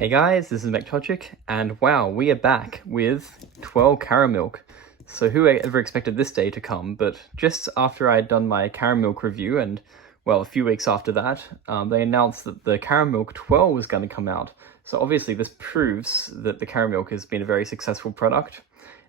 Hey guys, this is McTogic, and wow, we are back with Twirl Caramilk. So who ever expected this day to come? But just after I had done my Caramilk review, and well, a few weeks after that, they announced that the Caramilk Twirl was going to come out. So obviously this proves that the Caramilk has been a very successful product.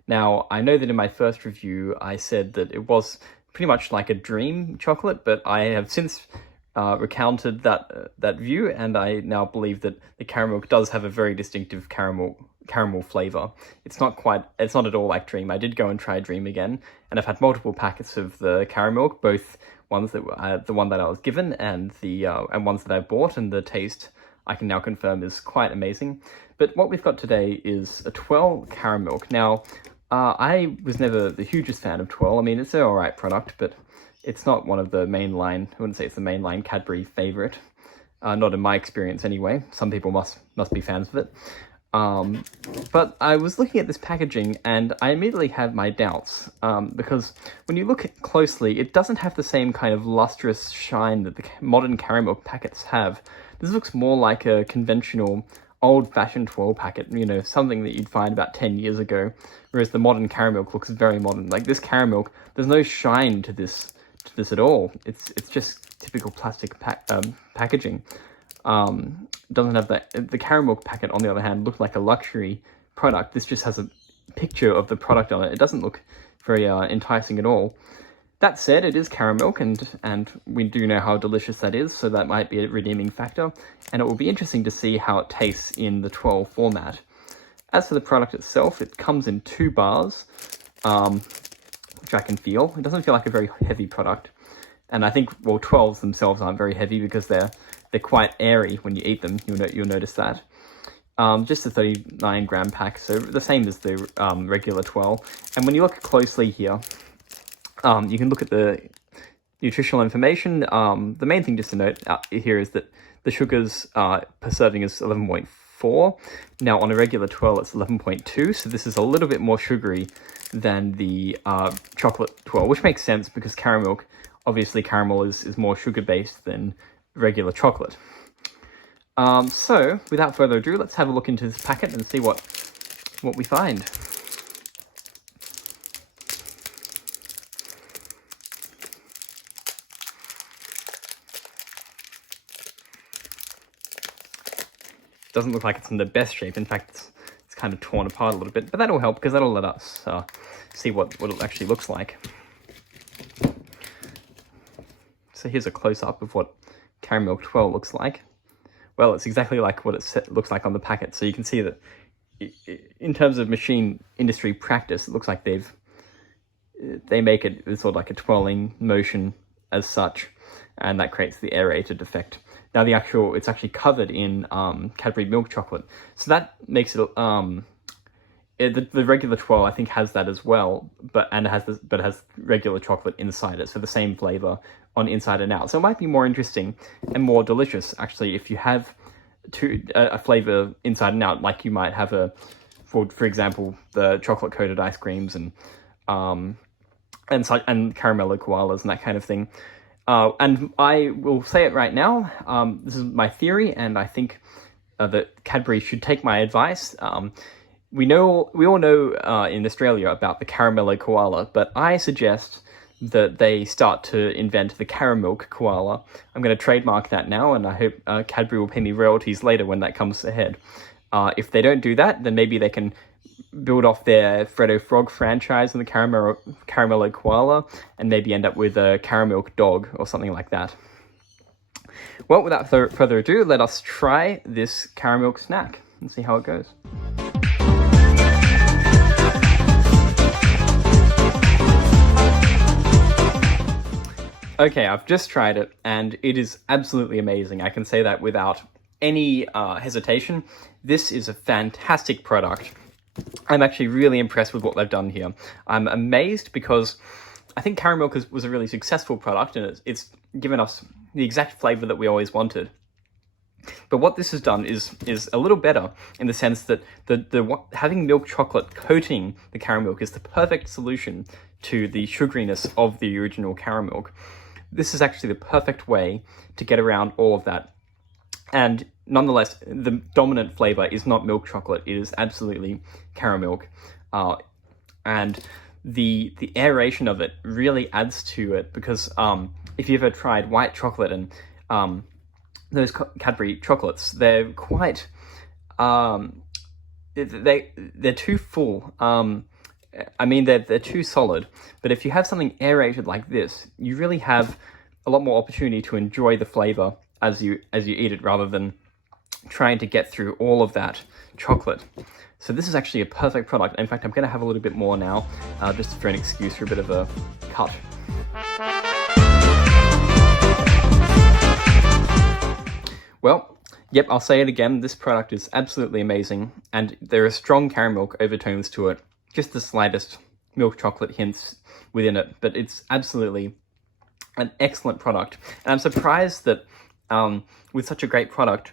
Now, I know that in my first review I said that it was pretty much like a dream chocolate, but I have since recounted that view, and I now believe that the Caramilk does have a very distinctive caramel flavor. It's not at all like Dream. I did go and try Dream again, and I've had multiple packets of the Caramilk, both ones that the one that I was given and the and ones that I bought, and the taste I can now confirm is quite amazing. But what we've got today is a Twirl Caramilk. Now, I was never the hugest fan of Twirl. I mean, it's an alright product, but it's not one of the mainline, I wouldn't say it's the mainline Cadbury favourite. Not in my experience anyway. Some people must be fans of it. But I was looking at this packaging and I immediately had my doubts. Because when you look closely, it doesn't have the same kind of lustrous shine that the modern Caramilk packets have. This looks more like a conventional old-fashioned Twirl packet, you know, something that you'd find about 10 years ago. Whereas the modern Caramilk looks very modern. Like this Caramilk, there's no shine to this at all. It's just typical plastic packaging. Doesn't have that. The Caramilk packet, on the other hand, looked like a luxury product. This just has a picture of the product on it. It doesn't look very enticing at all. That said, it is Caramilk, and we do know how delicious that is, so that might be a redeeming factor, and it will be interesting to see how it tastes in the Twirl format. As for the product itself, it comes in 2 bars, which I can feel. It doesn't feel like a very heavy product, and I think, well, Twirls themselves aren't very heavy because they're quite airy when you eat them. You'll notice that. Just a 39-gram pack, so the same as the regular Twirl. And when you look closely here, you can look at the nutritional information. The main thing just to note here is that the sugars per serving is 11.4. Now on a regular Twirl it's 11.2, so this is a little bit more sugary than the chocolate Twirl, which makes sense because obviously caramel is more sugar-based than regular chocolate. So without further ado, let's have a look into this packet and see what we find. Doesn't look like it's in the best shape. In fact, it's kind of torn apart a little bit, but that'll help because that'll let us see what it actually looks like. So here's a close-up of what Caramilk Twirl looks like. Well, it's exactly like what it looks like on the packet. So you can see that in terms of machine industry practice, it looks like they make it sort of like a twirling motion as such, and that creates the aerated effect. Now it's actually covered in Cadbury milk chocolate, so that makes it the regular Twirl I think has that as well, but it has regular chocolate inside it, so the same flavor on inside and out. So it might be more interesting and more delicious actually if you have a flavor inside and out, like you might have for example the chocolate coated ice creams and caramello koalas and that kind of thing. And I will say it right now, this is my theory, and I think that Cadbury should take my advice. We all know in Australia about the caramello koala, but I suggest that they start to invent the Caramilk koala. I'm going to trademark that now, and I hope Cadbury will pay me royalties later when that comes ahead. If they don't do that, then maybe they can build off their Freddo Frog franchise and the Caramello Koala, and maybe end up with a Caramilk Dog or something like that. Well, without further ado, let us try this Caramilk snack and see how it goes. Okay, I've just tried it, and it is absolutely amazing. I can say that without any hesitation. This is a fantastic product. I'm actually really impressed with what they've done here. I'm amazed because I think Caramilk was a really successful product, and it's given us the exact flavor that we always wanted. But what this has done is a little better in the sense that having milk chocolate coating the Caramilk is the perfect solution to the sugariness of the original Caramilk. This is actually the perfect way to get around all of that. And nonetheless, the dominant flavor is not milk chocolate. It is absolutely caramel. And the aeration of it really adds to it, because if you've ever tried white chocolate and those Cadbury chocolates, they're quite they're too full. I mean, they're too solid. But if you have something aerated like this, you really have a lot more opportunity to enjoy the flavor as you eat it, rather than trying to get through all of that chocolate. So this is actually a perfect product. In fact, I'm going to have a little bit more now, just for an excuse for a bit of a cut. Well, yep, I'll say it again. This product is absolutely amazing, and there are strong caramel overtones to it. Just the slightest milk chocolate hints within it, but it's absolutely an excellent product. And I'm surprised that with such a great product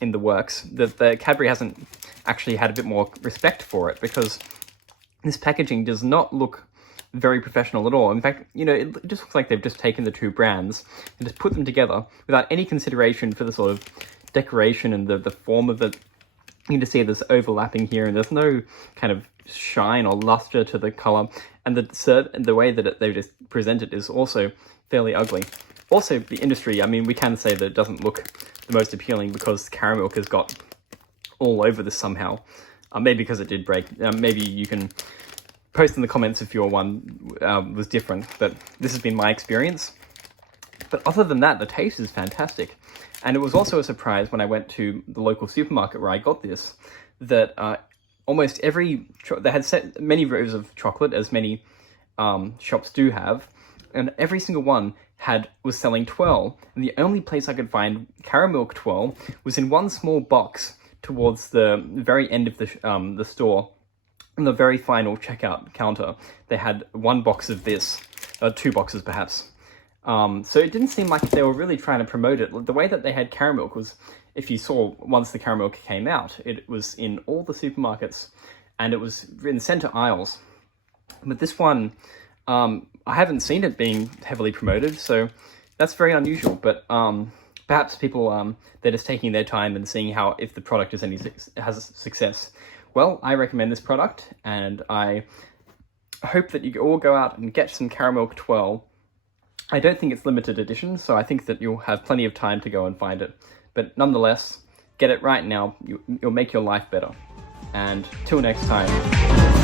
in the works, that the Cadbury hasn't actually had a bit more respect for it, because this packaging does not look very professional at all. In fact, you know, it just looks like they've just taken the two brands and just put them together without any consideration for the sort of decoration and the form of it. You can just see there's overlapping here, and there's no kind of shine or luster to the color, and the way that they just present it is also fairly ugly. Also, the industry, I mean, we can say that it doesn't look the most appealing because caramel has got all over this somehow. Maybe because it did break. Maybe you can post in the comments if your one was different, but this has been my experience. But other than that, the taste is fantastic. And it was also a surprise when I went to the local supermarket where I got this, that almost every... they had set many rows of chocolate, as many shops do have, and every single one was selling Twirl. And the only place I could find caramel Twirl was in one small box towards the very end of the store. On the very final checkout counter, they had one box of this, two boxes perhaps. So it didn't seem like they were really trying to promote it. The way that they had caramel was, if you saw once the caramel came out, it was in all the supermarkets, and it was in center aisles. But this one, I haven't seen it being heavily promoted, so that's very unusual. But perhaps people, they're just taking their time and seeing if the product has success. Well, I recommend this product, and I hope that you all go out and get some caramel Twirl. I don't think it's limited edition, so I think that you'll have plenty of time to go and find it. But nonetheless, get it right now. You'll make your life better. And till next time.